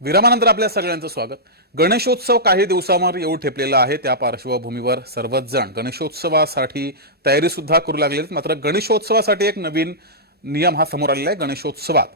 विरामानंतर आपल्या सगळ्यांचं स्वागत. गणेशोत्सव काही दिवसांवर येऊ ठेपलेला आहे. त्या पार्श्वभूमीवर सर्वच जण गणेशोत्सवासाठी तयारी सुद्धा करू लागले मात्र गणेशोत्सवासाठी एक नवीन नियम हा समोर आलेला आहे. गणेशोत्सवात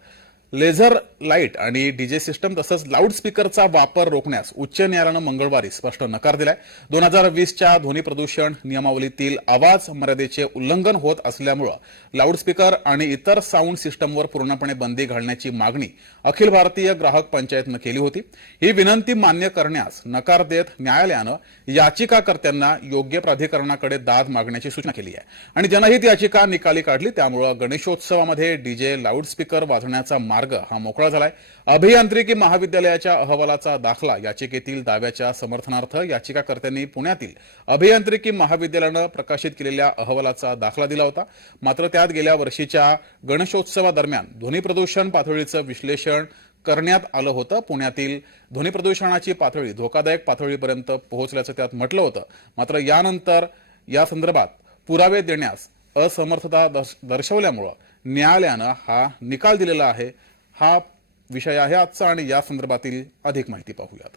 लेझर लाइट आणि डीजे सिस्टम तसंच लाऊडस्पीकरचा वापर रोखण्यास उच्च न्यायालयानं मंगळवारी स्पष्ट नकार दिलाय. दोन हजार वीसच्या ध्वनी प्रदूषण नियमावलीतील आवाज मर्यादेचे उल्लंघन होत असल्यामुळं लाऊडस्पीकर आणि इतर साऊंड सिस्टमवर पूर्णपणे बंदी घालण्याची मागणी अखिल भारतीय ग्राहक पंचायतनं केली होती. ही विनंती मान्य करण्यास नकार देत न्यायालयानं याचिकाकर्त्यांना योग्य प्राधिकरणाकडे दाद मागण्याची सूचना केली आहे. आणि जनहित याचिका निकाली काढली त्यामुळं गणेशोत्सवामध्ये डीजे लाऊडस्पीकर वाजवण्याचा मार्ग मार्ग हा मोकळा झालाय. अभियांत्रिकी महाविद्यालयाच्या अहवालाचा दाखला याचिकेतील दाव्याच्या समर्थनार्थ याचिकाकर्त्यांनी पुण्यातील अभियांत्रिकी महाविद्यालयानं प्रकाशित केलेल्या अहवालाचा दाखला दिला होता. मात्र त्यात गेल्या वर्षीच्या गणेशोत्सवादरम्यान ध्वनी प्रदूषण पातळीचं विश्लेषण करण्यात आलं होतं. पुण्यातील ध्वनी प्रदूषणाची पातळी धोकादायक पातळीपर्यंत पोहोचल्याचं त्यात म्हटलं होतं. मात्र यानंतर या संदर्भात पुरावे देण्यास असमर्थता दर्श- दर्शवल्यामुळं न्यायालयानं हा निकाल दिलेला आहे. हा विषय आहे आजचा आणि या संदर्भातील अधिक माहिती पाहूयात.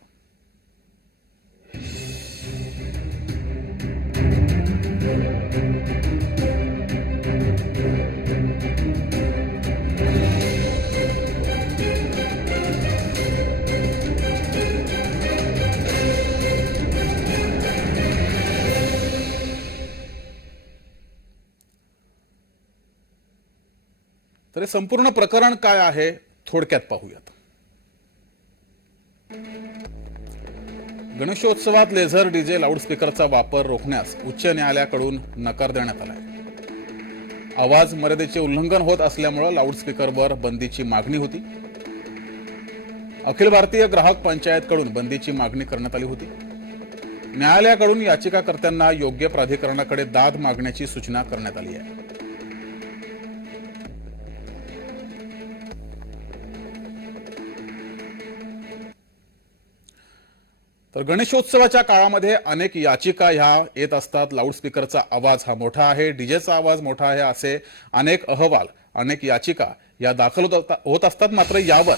तर हे संपूर्ण प्रकरण काय आहे? थोडक्यात पाहूयात. गणेशोत्सवात लेझर डीजे लाऊडस्पीकरचा वापर रोखण्यास उच्च न्यायालयाकडून नकार देण्यात आलाय. आवाज मर्यादेचे उल्लंघन होत असल्यामुळे लाऊडस्पीकरवर बंदीची मागणी होती. अखिल भारतीय ग्राहक पंचायतकडून बंदीची मागणी करण्यात आली होती. न्यायालयाकडून याचिकाकर्त्यांना योग्य प्राधिकरणाकडे दाद मागण्याची सूचना करण्यात आली आहे. तर गणेशोत्सवाच्या काळामध्ये अनेक याचिका ह्या येत असतात. लाऊडस्पीकरचा आवाज हा मोठा आहे डीजेचा आवाज मोठा आहे असे अनेक अहवाल अनेक याचिका या दाखल होत होत असतात. मात्र यावर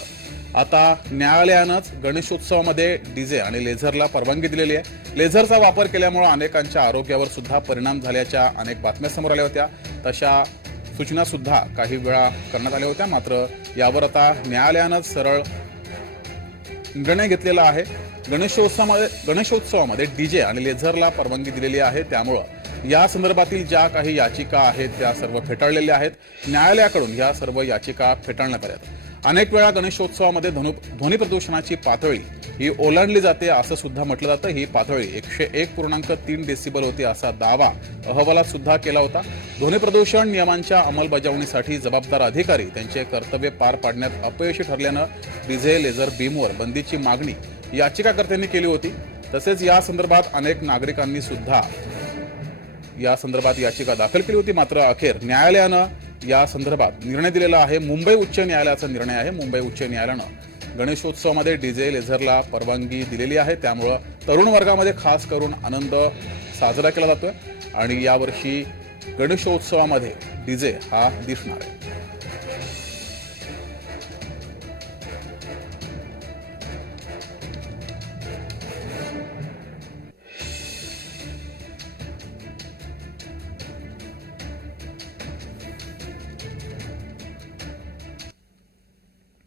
आता न्यायालयानंच गणेशोत्सवामध्ये डीजे आणि लेझरला परवानगी दिलेली आहे. लेझरचा वापर केल्यामुळे अनेकांच्या आरोग्यावर सुद्धा परिणाम झाल्याच्या अनेक बातम्या समोर आल्या होत्या. तशा सूचना सुद्धा काही वेळा करण्यात आल्या होत्या. मात्र यावर आता न्यायालयानंच सरळ निर्णय घेतलेला आहे. गणेशोत्सवामध्ये गणेशोत्सवामध्ये डी जे आणि लेझरला परवानगी दिलेली आहे. त्यामुळं या संदर्भातील ज्या काही याचिका आहेत त्या सर्व फेटाळलेल्या आहेत. न्यायालयाकडून या सर्व याचिका फेटाळण्यात आल्या अनेक वेळा गणेशोत्सवामध्ये ध्वनु ध्वनी प्रदूषणाची पातळी ही ओलांडली जाते असं सुद्धा म्हटलं जातं. ही पातळी एकशे एक पूर्णांक तीन डेसिबल होती असा दावा अहवालात सुद्धा केला होता. ध्वनी प्रदूषण नियमांच्या अंमलबजावणीसाठी जबाबदार अधिकारी त्यांचे कर्तव्य पार पाडण्यात अपयशी ठरल्यानं डिझे लेझर बीमवर बंदीची मागणी याचिकाकर्त्यांनी केली होती. तसेच या संदर्भात अनेक नागरिकांनी सुद्धा या संदर्भात याचिका दाखल केली होती. मात्र अखेर न्यायालयानं या संदर्भात निर्णय दिलेला आहे. मुंबई उच्च न्यायालयाचा निर्णय आहे. मुंबई उच्च न्यायालयानं गणेशोत्सवामध्ये डीजे लेझरला परवानगी दिलेली आहे. त्यामुळं तरुण वर्गामध्ये खास करून आनंद साजरा केला जातोय. आणि यावर्षी गणेशोत्सवामध्ये डीजे हा दिसणार आहे.